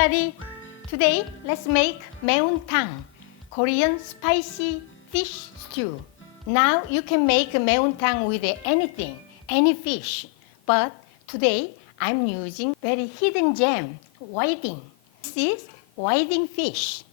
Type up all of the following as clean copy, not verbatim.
everybody! Today, let's make Maeuntang, Korean spicy fish stew. Now you can make Maeuntang with anything, any fish. But today, I'm using very hidden gem, whiting. This is whiting fish.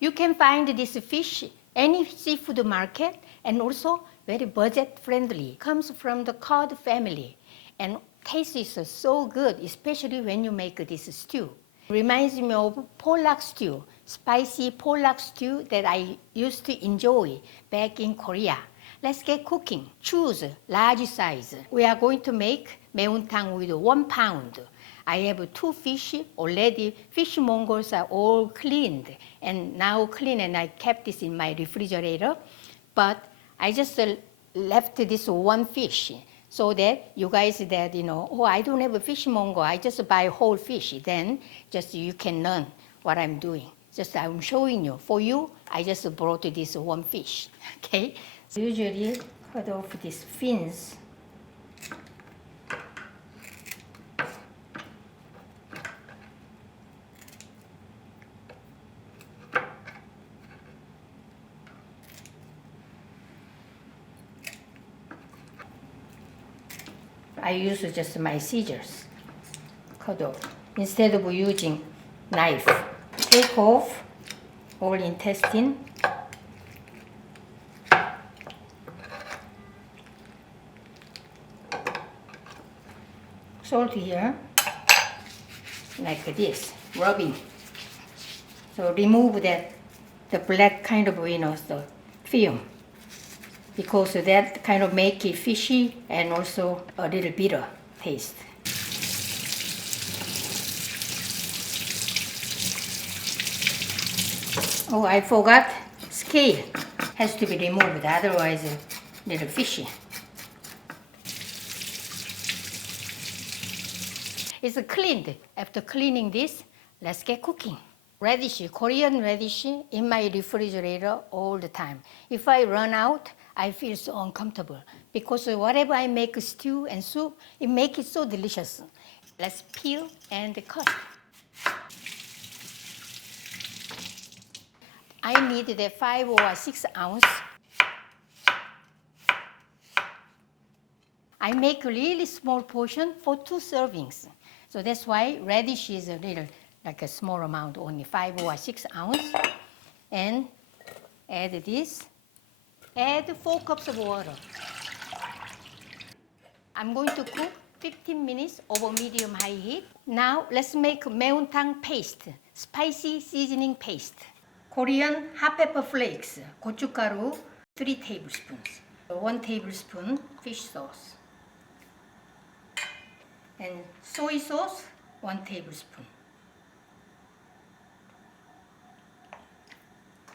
You can find this fish any seafood market and also very budget friendly. Comes from the cod family and taste is so good, especially when you make this stew. Reminds me of Pollock stew, spicy Pollock stew that I used to enjoy back in Korea. Let's get cooking. Choose large size. We are going to make Maeuntang with 1 pound. I have 2 fish already. Fishmongers are all cleaned and now clean, and I kept this in my refrigerator. But I just left this 1 fish so that you guys that, oh, I don't have a fishmonger, I just buy whole fish. Then just you can learn what I'm doing. Just I'm showing you. For you, I just brought this 1 fish, okay? So usually cut off these fins. I use just my scissors, cut off, instead of using knife. Take off all intestine. Salt here, like this, rubbing. So remove the black kind of, the film, because that kind of make it fishy and also a little bitter taste. Oh, I forgot, scale has to be removed, otherwise a little fishy. It's cleaned. After cleaning this, let's get cooking. Radish, Korean radish in my refrigerator all the time. If I run out, I feel so uncomfortable because whatever I make stew and soup, it makes it so delicious. Let's peel and cut. I need the 5 or 6 ounce. I make a really small portion for 2 servings. So that's why radish is a little, like a small amount, only 5 or 6 ounce. And add this. Add 4 cups of water. I'm going to cook 15 minutes over medium-high heat. Now let's make Maeuntang paste, spicy seasoning paste. Korean hot pepper flakes, gochugaru, 3 tablespoons. 1 tablespoon fish sauce. And soy sauce, 1 tablespoon.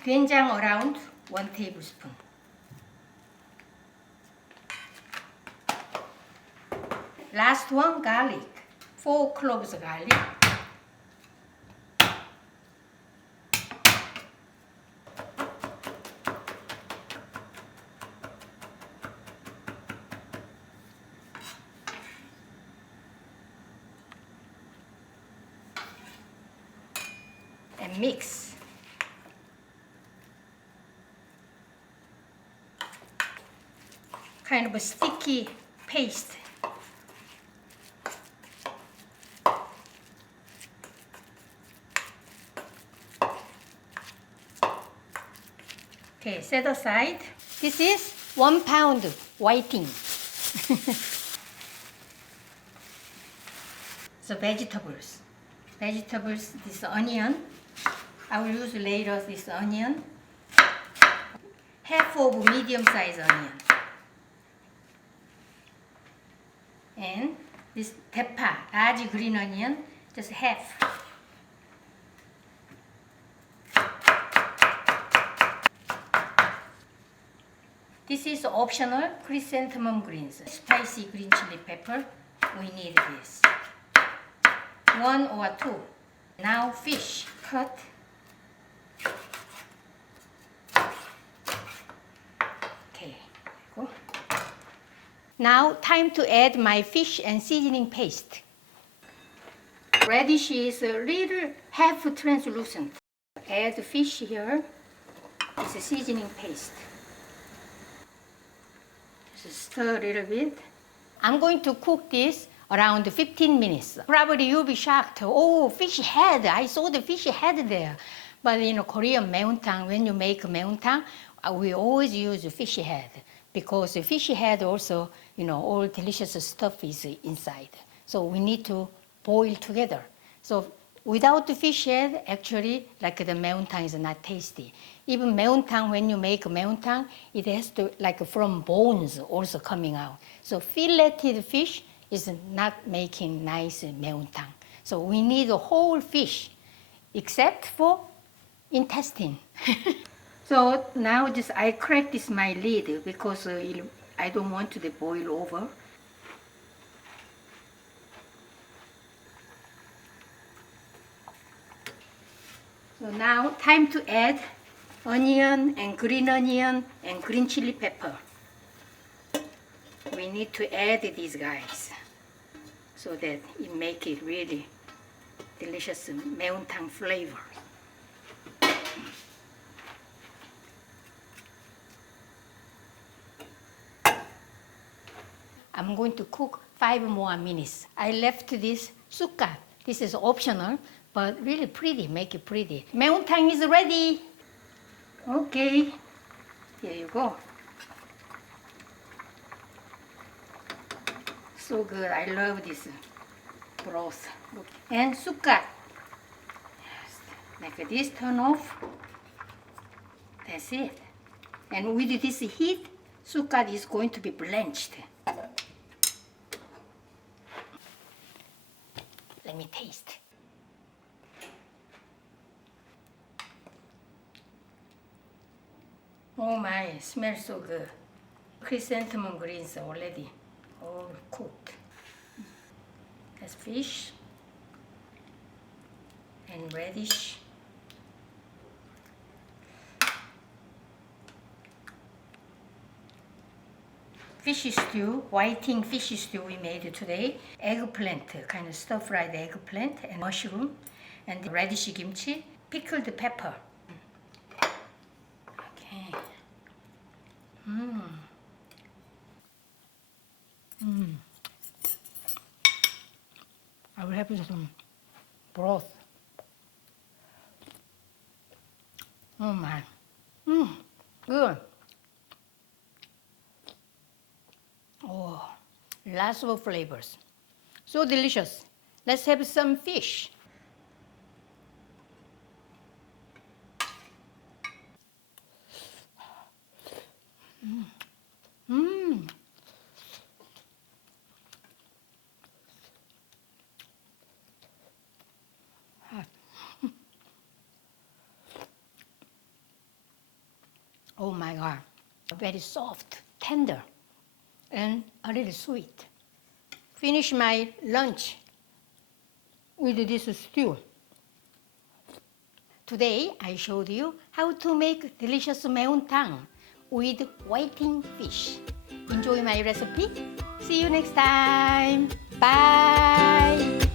된장 around 1 tablespoon. Last one, garlic, 4 cloves of garlic. And mix. Kind of a sticky paste. Okay, set aside. This is 1 pound whiting. So vegetables. Vegetables, this onion. I will use later this onion. Half of medium-sized onion. And this 대파, large green onion, just half. This is optional chrysanthemum greens, spicy green chili pepper. We need this. 1 or 2. Now fish, cut. Okay, go. Now time to add my fish and seasoning paste. Radish is a little half translucent. Add fish here. It's a seasoning paste. Just stir a little bit. I'm going to cook this around 15 minutes. Probably you'll be shocked. Oh, fish head. I saw the fish head there. But in Korean Maeuntang, when you make Maeuntang, we always use fish head because the fish head also, all delicious stuff is inside. So we need to boil together. So without the fish head, actually, like the Maeuntang is not tasty. Even Maeuntang, when you make Maeuntang, it has to, like from bones also coming out. So filleted fish is not making nice Maeuntang. So we need a whole fish, except for intestine. So now I crack this my lid because I don't want to boil over. So now time to add onion and green chili pepper. We need to add these guys so that it make it really delicious Maeuntang flavor. I'm going to cook 5 more minutes. I left this sukkat. This is optional, but really pretty, make it pretty. Maeuntang is ready. Okay, here you go. So good, I love this broth. And sukkat. Like this, turn off. That's it. And with this heat, sukkat is going to be blanched. Let me taste. Oh my, it smells so good. Chrysanthemum greens already all cooked. That's fish and radish. Fish stew, whiting fish stew we made today. Eggplant, kind of stir-fried eggplant and mushroom, and radish kimchi, pickled pepper. Okay. I will have some broth. Oh my. Good. Oh, lots of flavors. So delicious. Let's have some fish. Oh my God. Very soft, tender, and a little sweet. Finish my lunch with this stew. Today I showed you how to make delicious Maeuntang with whiting fish. Enjoy my recipe. See you next time. Bye.